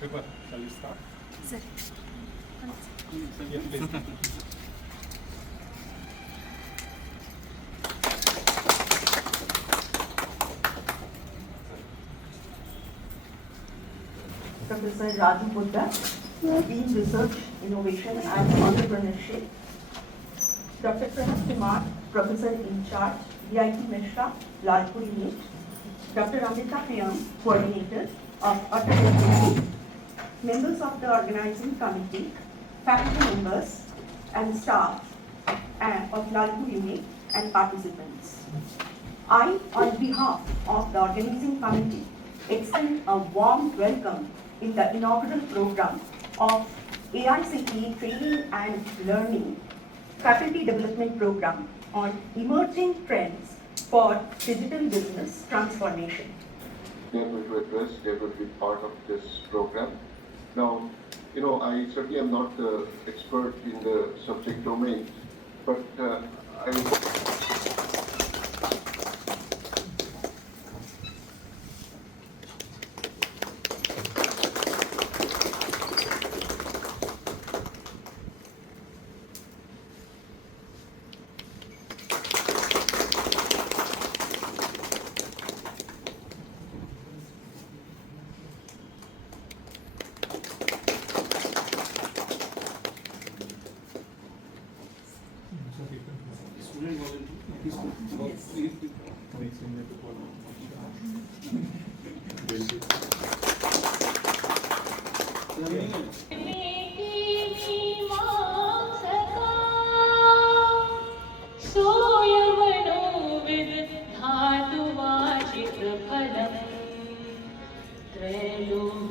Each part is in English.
Vibha, shall we start? Sir. Yeah, please. Professor Raju Buddha, Dean Research, Innovation and Entrepreneurship. Dr. Pranam Kumar, Professor in Charge, VIT Mishra, Lalpuri NEET. Dr. Amrita Priyam, Coordinator of Atal. Members of the organizing committee, faculty members and staff of Lalpur unit and participants. I, on behalf of the organizing committee, extend a warm welcome in the inaugural program of AICTE Training and Learning Faculty Development Program on Emerging Trends for Digital Business Transformation. They are going to address, they are going to be part of this program. Now, I certainly am not the expert in the subject domain, but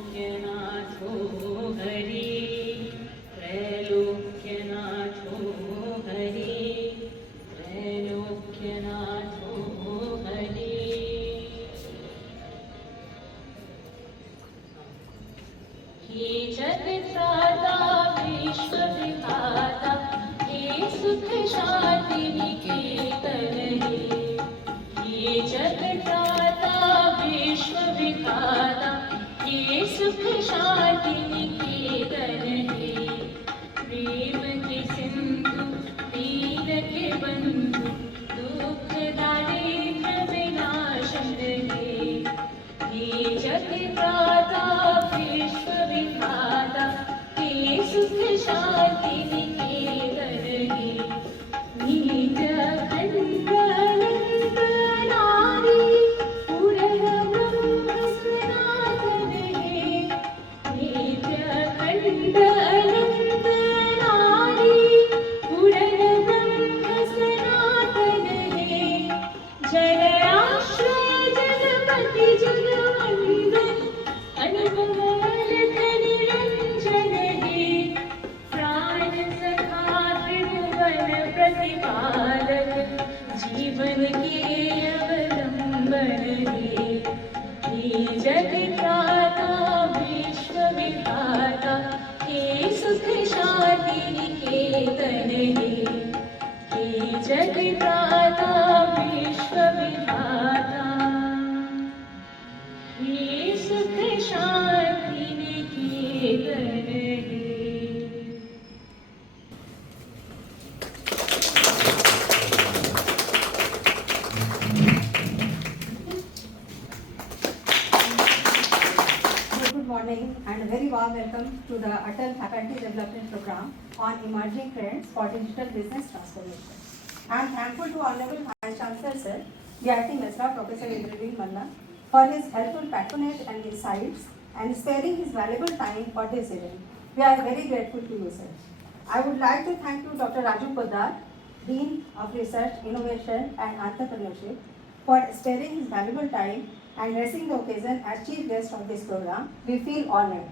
त्रैलोक्यनाथो Hari त्रैलोक्यनाथो Hari त्रैलोक्यनाथो Hari हे जगत्राता विश्वविधाता हे सुख शांति निकेतन हे जगत्राता विश्वविधाता हे सुख शांति निकेतन हे प्रेम के सिंधु दीन के बंधु दुख दारिद्र विनाशन हे जगत्राता विश्वविधाता हे सुख शांति निकेतन हे नित्य खंड नारी पूर्ण ब्रह्म सनातन हे नित्य खंड अनंत नारी पूर्ण ब्रह्म सनातन हे जय आश्रय जगपति जगवंदन अनुपमल निरंजन हे प्राण सखा त्रिभुवन प्रतिपालक जीवन के अवलंबन हे जगत्राता विश्वविधाता हे सुख शांति निकेतन हे जगत्राता विश्वविधाता हे सुख शांति निकेतन हे Good morning and a very warm welcome to the Atal Faculty Development Program on Emerging Trends for Digital Business Transformation. I am thankful to Honorable Vice Chancellor Sir, VIT Mesra, Professor Indradeen Manna, for his helpful patronage and insights and sparing his valuable time for this event. We are very grateful to you, sir. I would like to thank you, Dr. Raju Poddar, Dean of Research, Innovation and Entrepreneurship, for sparing his valuable time and gracing the occasion as chief guest of this program. We feel honored.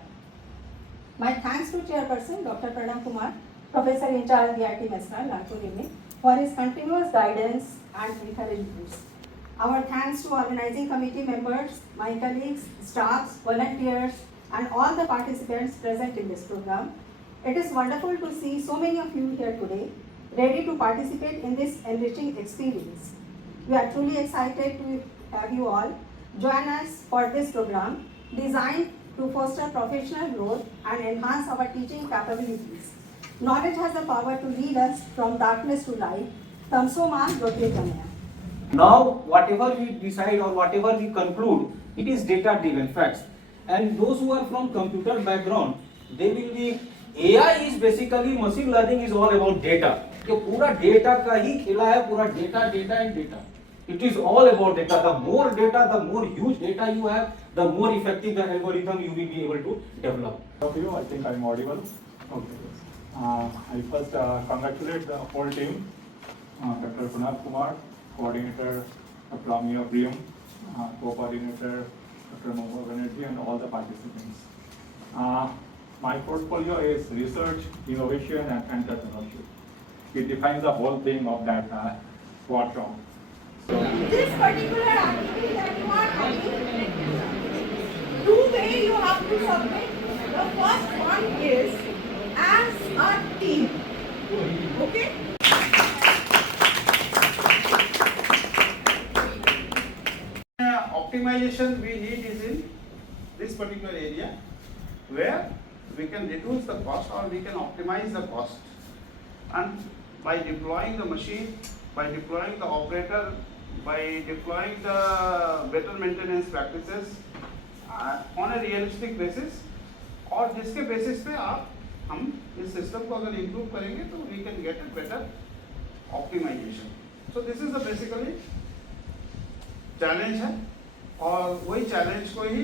My thanks to Chairperson Dr. Pranam Kumar, Professor in charge VIT Mesra, Lalpur unit, for his continuous guidance and encouragement. Our thanks to organizing committee members, my colleagues, staffs, volunteers, and all the participants present in this program. It is wonderful to see so many of you here today, ready to participate in this enriching experience. We are truly excited to have you all join us for this program designed to foster professional growth and enhance our teaching capabilities. Knowledge has the power to lead us from darkness to light. Tamso maan jyotir gamaya. Now, whatever we decide or whatever we conclude, it is data-driven facts. And those who are from computer background, they will be, AI is basically, machine learning is all about data. कि पूरा data का ही खेला है, पूरा data and data. It is all about data. The more data, the more huge data you have, the more effective the algorithm you will be able to develop. Of you, I think I'm audible. Okay. I first congratulate the whole team, Dr. Kunal Kumar, coordinator, Dr. Amir Priyam, co-coordinator, Dr. Mohar Banerjee, and all the participants. My portfolio is research, innovation, and entrepreneurship. It defines the whole thing of that SWOT round. This particular activity that you are having, two ways you have to submit. The first one is as a team. Okay? Optimization we need is in this particular area where we can reduce the cost or we can optimize the cost, and by deploying the machine, by deploying the operator, by deploying the better maintenance practices on a realistic basis, और जिसके basis पे आप हम इस system को अगर improve करेंगे तो we can get a better optimization. So this is the basically challenge है, और वही चैलेंज को ही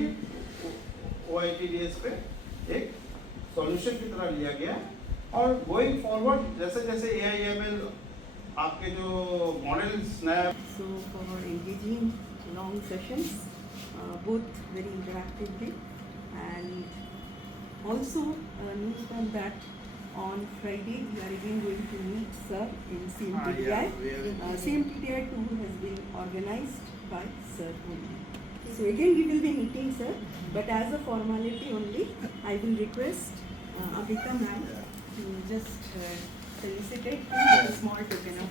OITDS पे एक सॉल्यूशन की तरह लिया गया. और गोइंग फॉरवर्ड जैसे जैसे AI/ML आपके जो मॉडल्स नए. So for engaging long sessions, both very interactively, and also news from that on Friday we are again going to meet sir in CMTTI. CMTTI tour has been organized by sir only. So again we will be meeting sir, but as a formality only, I will request Abhita ma'am to just felicitate him with a small token of.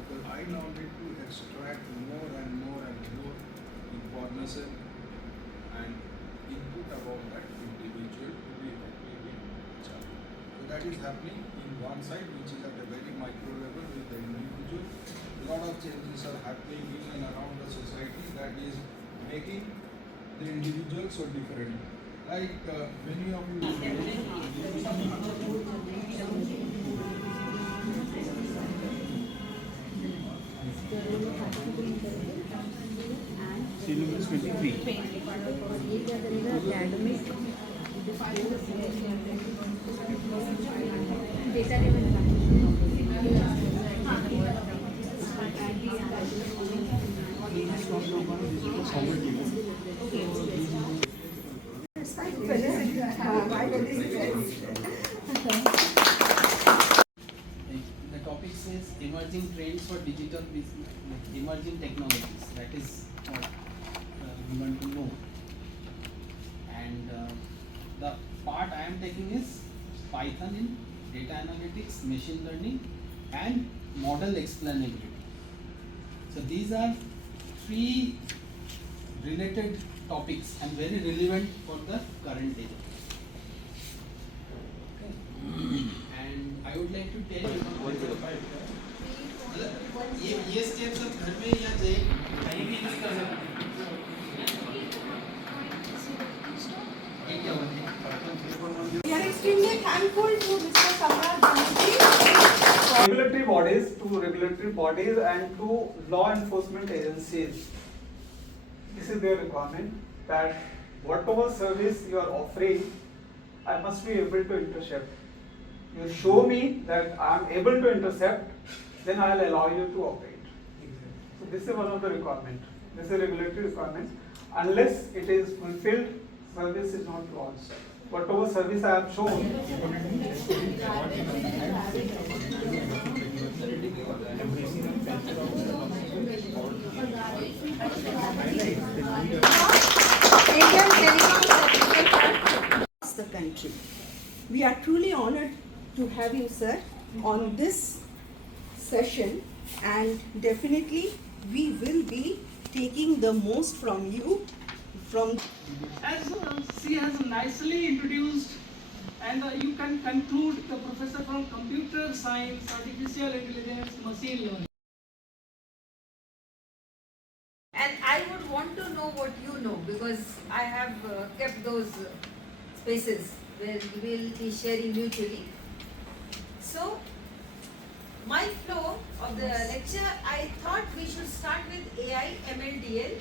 Because I now need to extract more and more information and input about that individual to be effective in Java. So that is happening in one side, which is at a very micro level with the individual. A lot of changes are happening in and around the society that is making the individual so different. Like many of you. Syllabus 23. The topic says emerging trends for digital business, emerging technologies. That is what we want to know. And the part I am taking is Python in data analytics, machine learning, and model explainability. So these are three related topics and very relevant for the current age. Okay. And I would like to tell you ये steps आप घर में या जाए कहीं भी use कर सकते हैं. We are extremely thankful to Mr. Samrat Banerjee. Regulatory bodies and to law enforcement agencies. This is their requirement that whatever service you are offering, I must be able to intercept. You show me that I am able to intercept, then I will allow you to operate. So this is one of the requirements. This is a regulatory requirement. Unless it is fulfilled, service is not launched. Whatever service I have shown. Indian telecom certificate across the country. We are truly honored to have you, sir, on this session, and definitely we will be taking the most from you, from As she has nicely introduced, and you can conclude the professor from computer science, artificial intelligence, machine learning. And I would want to know what you know, because I have kept those spaces where we will be sharing mutually. So, my flow of the lecture, I thought we should start with AI, MLDL,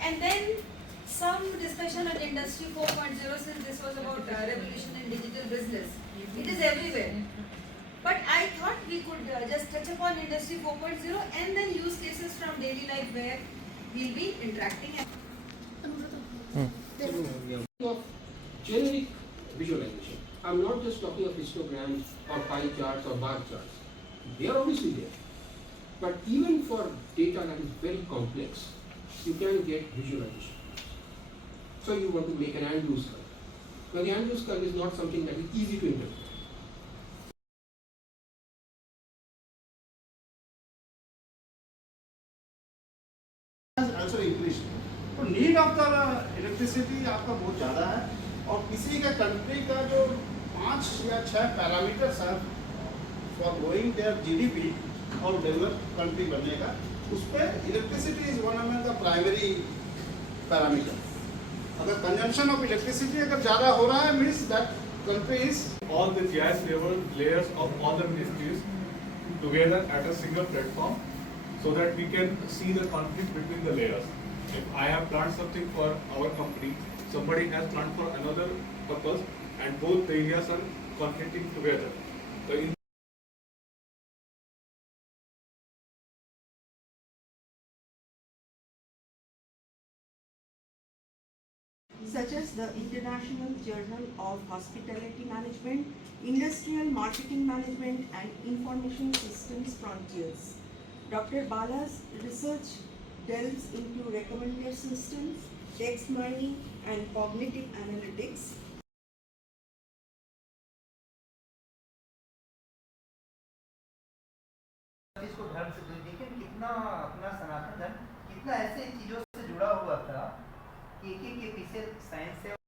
and then some discussion on Industry 4.0, since this was about revolution in digital business. It is everywhere. But I thought we could just touch upon Industry 4.0 and then use cases from daily life where we'll be interacting. Of generic visualization. I'm not just talking of histograms or pie charts or bar charts. They are obviously there. But even for data that is very complex, you can get visualization. So you want to make an Andrews curve. Now the Andrews curve is not something that is easy to interpret. has also increased. तो need of the electricity आपका बहुत ज़्यादा है और किसी का country का जो 5 या 6 पैरामीटर्स है फॉर ग्रोइंग देयर जीडीपी और डेवलप कंट्री बनने का, उस पर electricity is one of the primary parameter. अगर कंजम्पशन ऑफ इलेक्ट्रिसिटी अगर ज़्यादा हो रहा है means that country is all the GIS level layers of all the ministries together at a single platform so that we can see the conflict between the layers. If I have planned something for our company, somebody has planned for another purpose, and both the areas are conflicting together. So in such as the International Journal of Hospitality Management, Industrial Marketing Management and Information Systems Frontiers. Dr. Bala's research delves into recommender systems, text mining and cognitive analytics. इसको धर्म से देखिए कितना अपना सनातन धर्म कितना ऐसे चीजों से जुड़ा हुआ था कि एक एक के पीछे साइंस से